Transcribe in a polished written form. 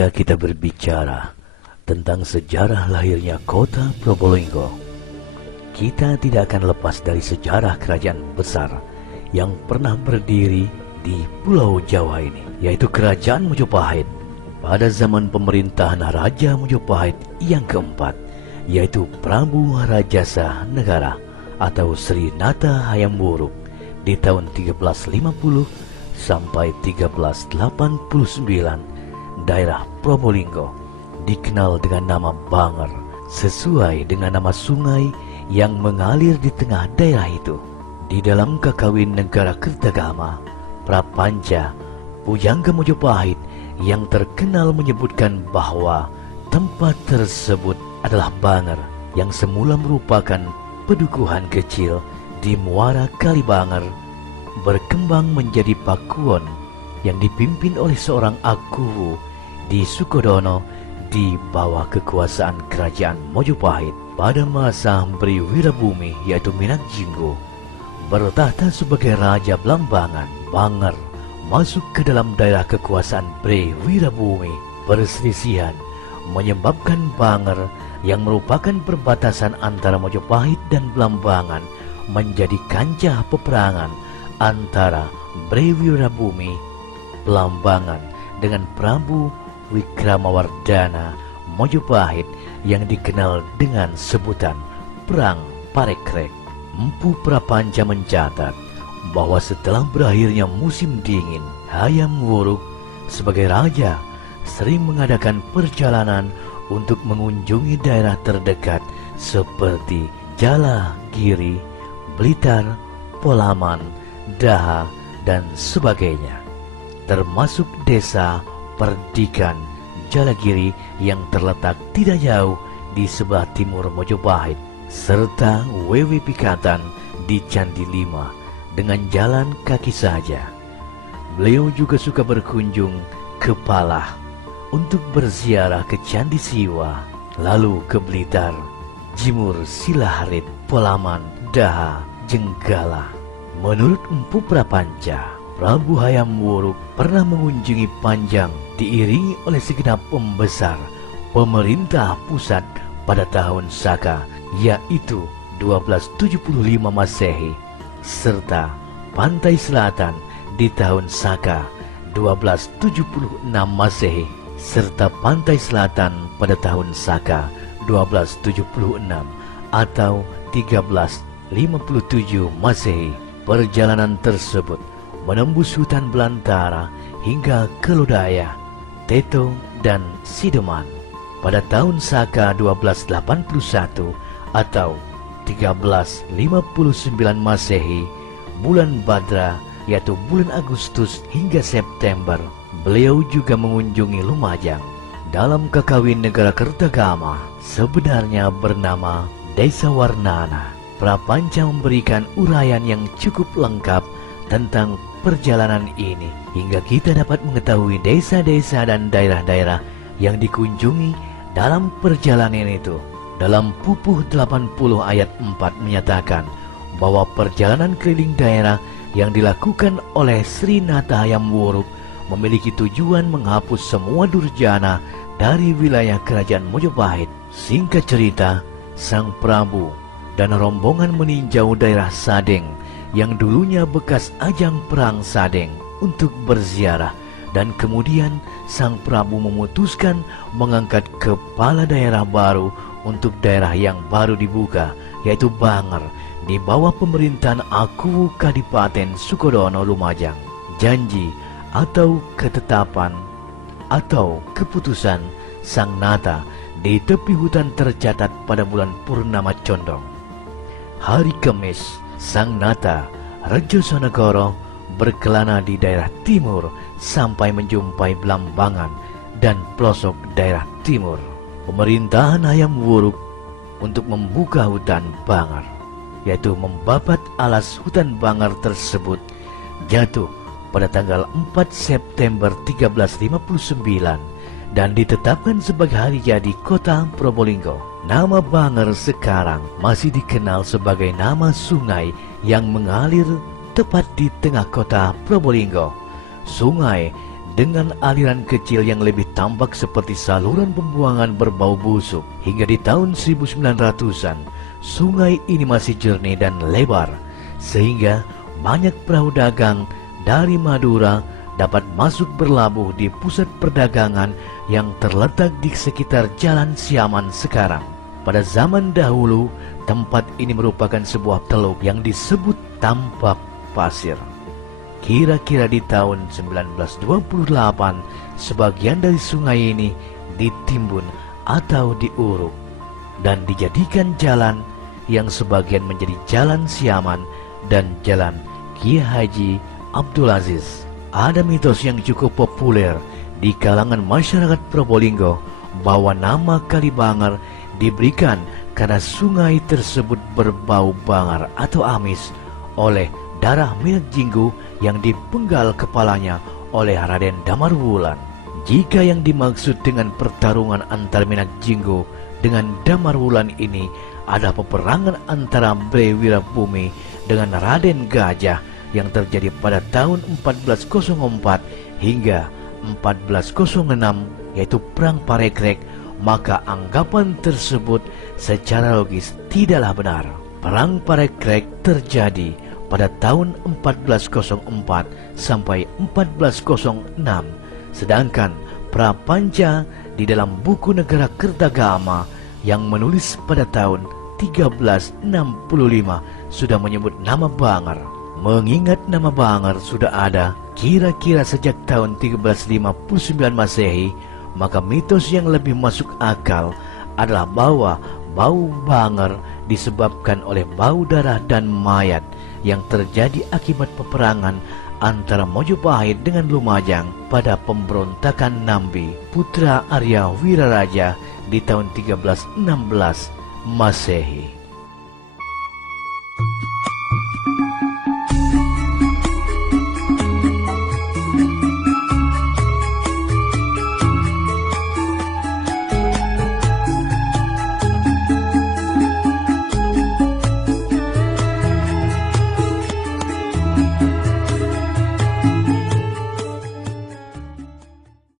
Jika kita berbicara tentang sejarah lahirnya kota Probolinggo, kita tidak akan lepas dari sejarah kerajaan besar yang pernah berdiri di Pulau Jawa ini, yaitu Kerajaan Mojopahit. Pada zaman pemerintahan Raja Mojopahit yang keempat, yaitu Prabu Rajasa Negara atau Sri Nata Hayam Wuruk di tahun 1350 sampai 1389, daerah Probolinggo dikenal dengan nama Banger, sesuai dengan nama sungai yang mengalir di tengah daerah itu. Di dalam Kakawin Negara Kertagama, Prapanca Pujangga Mojopahit yang terkenal menyebutkan bahwa tempat tersebut adalah Banger, yang semula merupakan pedukuhan kecil di muara Kali Banger, berkembang menjadi pakuwon yang dipimpin oleh seorang Akuwu di Sukodono di bawah kekuasaan Kerajaan Mojopahit. Pada masa Bri Wirabumi, yaitu Minak Jinggo, bertahta sebagai Raja Blambangan. Banger masuk ke dalam daerah kekuasaan Bri Wirabumi. Perselisihan menyebabkan Banger yang merupakan perbatasan antara Mojopahit dan Blambangan menjadi kancah peperangan antara Bri Wirabumi Blambangan dengan Prabu Wikramawardhana Mojopahit yang dikenal dengan sebutan Perang Parekrek. Empu Prapanca mencatat bahwa setelah berakhirnya musim dingin, Hayam Wuruk sebagai raja sering mengadakan perjalanan untuk mengunjungi daerah terdekat seperti Jalagiri, Blitar, Polaman, Daha, dan sebagainya, termasuk desa Perdikan Jalagiri yang terletak tidak jauh di sebelah timur Mojopahit, serta Wewe Pikatan di Candi Lima dengan jalan kaki saja. Beliau juga suka berkunjung ke Palah untuk berziarah ke Candi Siwa, lalu ke Blitar, Jimur Silaharit, Polaman, Daha, Jenggala. Menurut Empu Prapanca, Prabu Hayam Wuruk pernah mengunjungi Panjang diiringi oleh segenap pembesar pemerintah pusat pada tahun Saka, yaitu 1275 Masehi, serta Pantai Selatan di tahun Saka 1276 Masehi, serta Pantai Selatan pada tahun Saka 1276 atau 1357 Masehi. Perjalanan tersebut menembus hutan belantara hingga ke Lodaya, Teto, dan Sideman. Pada tahun Saka 1281 atau 1359 Masehi, bulan Badra yaitu bulan Agustus hingga September, beliau juga mengunjungi Lumajang. Dalam Kakawin Negara Kertagama sebenarnya bernama Desa Warnana. Prapanca memberikan uraian yang cukup lengkap tentang perjalanan ini, hingga kita dapat mengetahui desa-desa dan daerah-daerah yang dikunjungi dalam perjalanan itu. Dalam Pupuh 80 ayat 4 menyatakan bahwa perjalanan keliling daerah yang dilakukan oleh Sri Nata Hayam Wuruk memiliki tujuan menghapus semua durjana dari wilayah Kerajaan Mojopahit. Singkat cerita, Sang Prabu dan rombongan meninjau daerah Sadeng yang dulunya bekas ajang perang Sadeng untuk berziarah, dan kemudian Sang Prabu memutuskan mengangkat kepala daerah baru untuk daerah yang baru dibuka, yaitu Banger, di bawah pemerintahan Akuwu Kadipaten Sukodono Lumajang. Janji atau ketetapan atau keputusan Sang Nata di tepi hutan tercatat pada bulan Purnama Condong. Hari Kamis, Sang Nata Rejosonegoro berkelana di daerah timur sampai menjumpai Blambangan dan pelosok daerah timur. Pemerintahan Hayam Wuruk untuk membuka hutan Banger. yaitu membabat alas hutan Bangar tersebut, jatuh pada tanggal 4 September 1359 dan ditetapkan sebagai hari jadi kota Probolinggo. Nama Bangar sekarang masih dikenal sebagai nama sungai yang mengalir tepat di tengah kota Probolinggo. Sungai dengan aliran kecil yang lebih tampak seperti saluran pembuangan berbau busuk. Hingga di tahun 1900-an, sungai ini masih jernih dan lebar, sehingga banyak perahu dagang dari Madura dapat masuk berlabuh di pusat perdagangan yang terletak di sekitar Jalan Siaman sekarang. Pada zaman dahulu, tempat ini merupakan sebuah teluk yang disebut Tampak Pasir. Kira-kira di tahun 1928, sebagian dari sungai ini ditimbun atau diuruk dan dijadikan jalan yang sebagian menjadi Jalan Siaman dan Jalan Kiai Haji Abdul Aziz. Ada mitos yang cukup populer di kalangan masyarakat Probolinggo bahwa nama Kali Bangar diberikan karena sungai tersebut berbau bangar atau amis oleh darah Minak Jinggo yang dipenggal kepalanya oleh Raden Damarwulan. Jika yang dimaksud dengan pertarungan antara Minak Jinggo dengan Damarwulan ini ada peperangan antara Bre Wirabumi dengan Raden Gajah yang terjadi pada tahun 1404 hingga 1406, yaitu Perang Parekrek, maka anggapan tersebut secara logis tidaklah benar. Perang Parekrek terjadi pada tahun 1404 sampai 1406, sedangkan Prapanca di dalam buku Negara Kertagama yang menulis pada tahun 1365 sudah menyebut nama Bangar. Mengingat nama Bangar sudah ada kira-kira sejak tahun 1359 Masehi, maka mitos yang lebih masuk akal adalah bahwa bau Bangar disebabkan oleh bau darah dan mayat yang terjadi akibat peperangan antara Mojopahit dengan Lumajang pada pemberontakan Nambi, putra Arya Wiraraja di tahun 1316 Masehi.